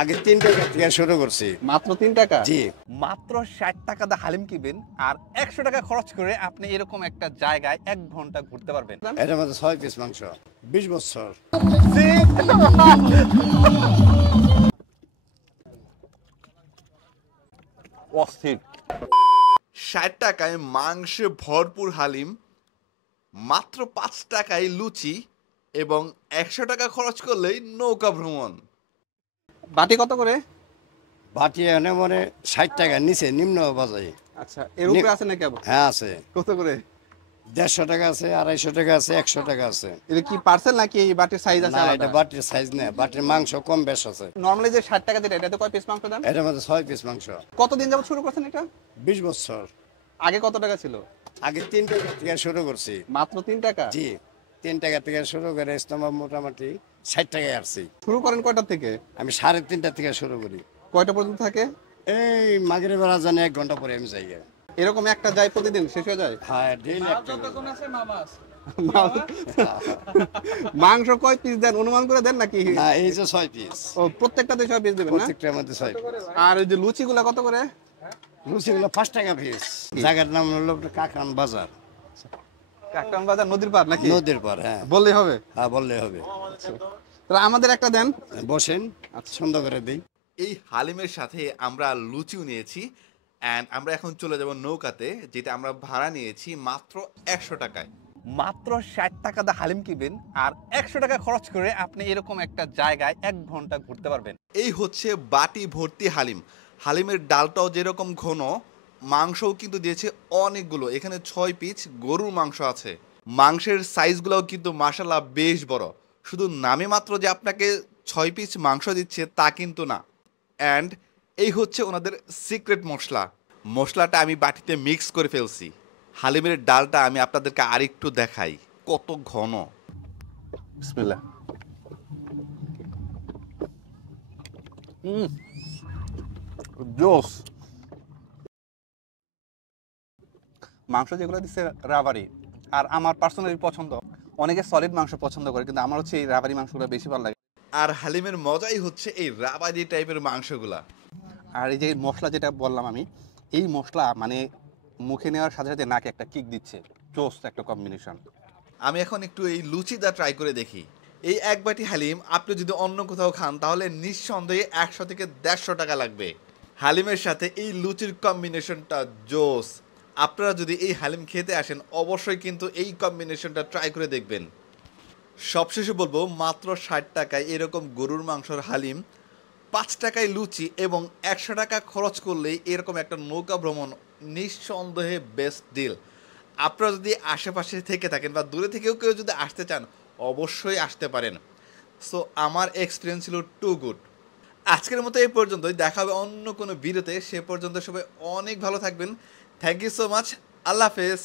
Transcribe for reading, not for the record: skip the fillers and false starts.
আগে 3 টাকা থেকে শুরু করছি। মাত্র 3 টাকা? জি। মাত্র 60 টাকা দিয়ে হালিম কিনবেন আর 100 টাকা খরচ করে আপনি এরকম একটা জায়গায় 1 ঘন্টা ঘুরতে পারবেন। এটার মধ্যে 6 পিস মাংস। 20 বছর। অস্থির। 60 টাকায় মাংসে ভরপুর হালিম, মাত্র 5 টাকায় লুচি এবং 100 টাকা খরচ করলেই নৌকা ভ্রমণ। বাটি কত করে? বাটি এনে মানে 60 টাকার নিচে নিম্ন বাজারে। আচ্ছা, এর উপরে আছে নাকি আবার? হ্যাঁ আছে। কত করে? 150 টাকা আছে, 250 টাকা আছে, 100 টাকা আছে। এটা কি পার্সেল নাকি এই বাটির সাইজ আছে না, আলাদা? এটা বাটির সাইজ না, বাটির মাংস কম বেশ আছে। নরমালি যে 60 টাকা দিটা এটাতে কয় পিস মাংস দেন? এটার মধ্যে 6 পিস মাংস। কতদিন যাবত শুরু করছেন এটা? 20 বছর। আগে কত টাকা ছিল? আগে 3 টাকা থেকে শুরু করছি। মাত্র 3 টাকা? জি। 3 টাকা থেকে শুরু করে ইস্তমা মোটামুটি 60 টাকায় আসছি। শুরু করেন কয়টা থেকে? আমি 3:30 থেকে শুরু করি। কয়টা পর্যন্ত থাকে? এই মাগরিবের আজানে 1 ঘন্টা পরে আমি যাই। এরকম একটা যায় প্রতিদিন শেষ হয়ে যায়? হ্যাঁ, ডেইলি একটা। মাংস কয় পিস দেন অনুমান করে দেন নাকি? না, এই যে 6 পিস। ও প্রত্যেকটাতে 6 পিস দেবেন না? প্রত্যেকটার মধ্যে 6 পিস। আর ওই যে লুচিগুলা কত করে? লুচিগুলো 5 টাকা পিস। জায়গার নাম হলো কাকরান বাজার। কাকরান বাজার নদীর পার নাকি? নদীর পার, হ্যাঁ। বললেই হবে? হ্যাঁ, বললে হবে। তাহলে আমাদের একটা দেন। বসেন, সুন্দর করে দিই। এই হালিমের সাথে আমরা লুচিও নিয়েছি অ্যান্ড আমরা এখন চলে যাব নৌকাতে, যেটা আমরা ভাড়া নিয়েছি মাত্র 100 টাকায়। মাত্র 60 টাকা দিয়ে হালিম কিনবেন আর 100 টাকা খরচ করে আপনি এরকম একটা জায়গায় 1 ঘন্টা ঘুরতে পারবেন। এই হচ্ছে বাটি ভর্তি হালিম। হালিমের ডালটাও যেরকম ঘন, মাংসও কিন্তু দিয়েছে অনেকগুলো। এখানে 6 পিস গরুর মাংস আছে। মাংসের সাইজগুলোও কিন্তু মাশাআল্লাহ বেশ বড়। শুধু নামে মাত্র যে আপনাকে 6 পিস মাংস দিচ্ছে তা কিন্তু না। অ্যান্ড এই হচ্ছে ওনাদের সিক্রেট মশলা। মশলাটা আমি বাটিতে মিক্স করে ফেলছি। হালিমের ডালটা আমি আপনাদেরকে আরেকটু দেখাই কত ঘন। বিসমিল্লাহ। জোস। মাংস যেগুলো দিচ্ছে রাবারি, আর আমার পার্সোনালি পছন্দ। অনেকে সলিড মাংস পছন্দ করে, কিন্তু আমার হচ্ছে এই রাবারি মাংসগুলো বেশি ভালো লাগে। আর হালিমের মজাই হচ্ছে এই রাবারি টাইপের মাংসগুলা। আর এই যে মশলা যেটা বললাম আমি, এই মশলা মানে মুখে নেওয়ার সাথে সাথে নাকে একটা কিক দিচ্ছে। জোস একটা কম্বিনেশন। আমি এখন একটু এই লুচিটা ট্রাই করে দেখি। এই এক বাটি হালিম আপনি যদি অন্য কোথাও খান তাহলে নিঃসন্দেহে 100 থেকে 150 টাকা লাগবে। হালিমের সাথে এই লুচির কম্বিনেশনটা জোস। আপনারা যদি এই হালিম খেতে আসেন অবশ্যই কিন্তু এই কম্বিনেশনটা ট্রাই করে দেখবেন। সবশেষে বলবো, মাত্র 60 টাকায় এরকম গরুর মাংসর হালিম, 5 টাকায় লুচি এবং 100 টাকা খরচ করলেই এরকম একটা নৌকা ভ্রমণ নিঃসন্দেহে বেস্ট ডিল। আপনারা যদি আশেপাশে থেকে থাকেন বা দূরে থেকেও কেউ যদি আসতে চান অবশ্যই আসতে পারেন। সো আমার এক্সপিরিয়েন্স ছিল টু গুড। আজকের মতো এই পর্যন্তই, দেখা হবে অন্য কোনো ভিডিওতে। সে পর্যন্ত সবাই অনেক ভালো থাকবেন। Thank you so much. আল্লাহ হাফেজ।